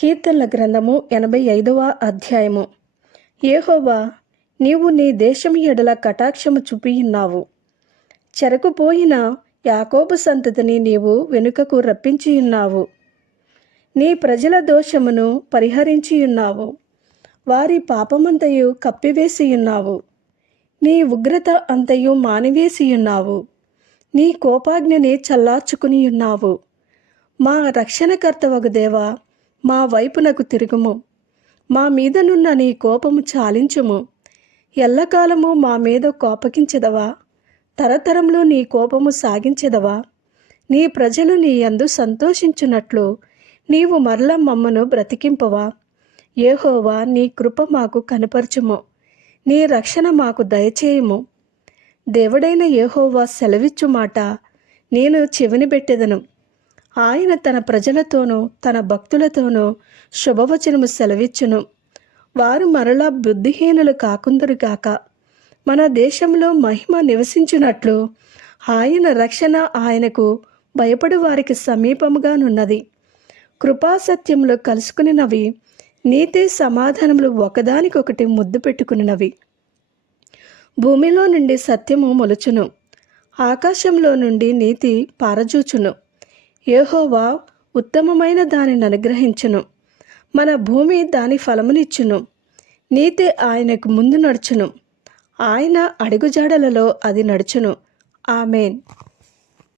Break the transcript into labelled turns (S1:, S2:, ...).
S1: కీర్తనల గ్రంథము ఎనభై ఐదవ అధ్యాయము. ఏహోవా నీవు నీ దేశం ఎడల కటాక్షము చూపియున్నావు చెరకుపోయిన యాకోబు సంతతిని నీవు వెనుకకు రప్పించియున్నావు నీ ప్రజల దోషమును పరిహరించియున్నావు వారి పాపమంతయు కప్పివేసియున్నావు నీ ఉగ్రత అంతయు మానివేసియున్నావు నీ కోపాగ్నిని చల్లార్చుకునియున్నావు మా రక్షణకర్తవగు దేవా మా వైపునకు తిరుగుము. మా మీదనున్న నీ కోపము చాలించుము. ఎల్లకాలము మా మీద కోపగించదవా? తరతరంలో నీ కోపము సాగించదవా? నీ ప్రజలు నీ యందు సంతోషించున్నట్లు నీవు మరల మమ్మను బ్రతికింపవా? ఏహోవా నీ కృప మాకు కనపరచుము. నీ రక్షణ మాకు దయచేయము. దేవుడైన ఏహోవా సెలవిచ్చు మాట నేను చెవిని పెట్టెదను ఆయన తన ప్రజలతోనూ తన భక్తులతోనూ శుభవచనము సెలవిచ్చును. వారు మరలా బుద్ధిహీనులు కాకుందరుగాక మన దేశంలో మహిమ నివసించున్నట్లు ఆయన రక్షణ ఆయనకు భయపడు వారికి సమీపముగానున్నది. కృపాసత్యములు కలుసుకునినవి నీతి సమాధానములు ఒకదానికొకటి ముద్దు పెట్టుకునినవి. భూమిలో నుండి సత్యము మొలుచును. ఆకాశంలో నుండి నీతి పారజూచును. ఏహోవా ఉత్తమమైన దానిని అనుగ్రహించును. మన భూమి దాని ఫలమునిచ్చును. నీతి ఆయనకు ముందు నడుచును. ఆయన అడుగుజాడలలో అది నడుచును. ఆమెన్.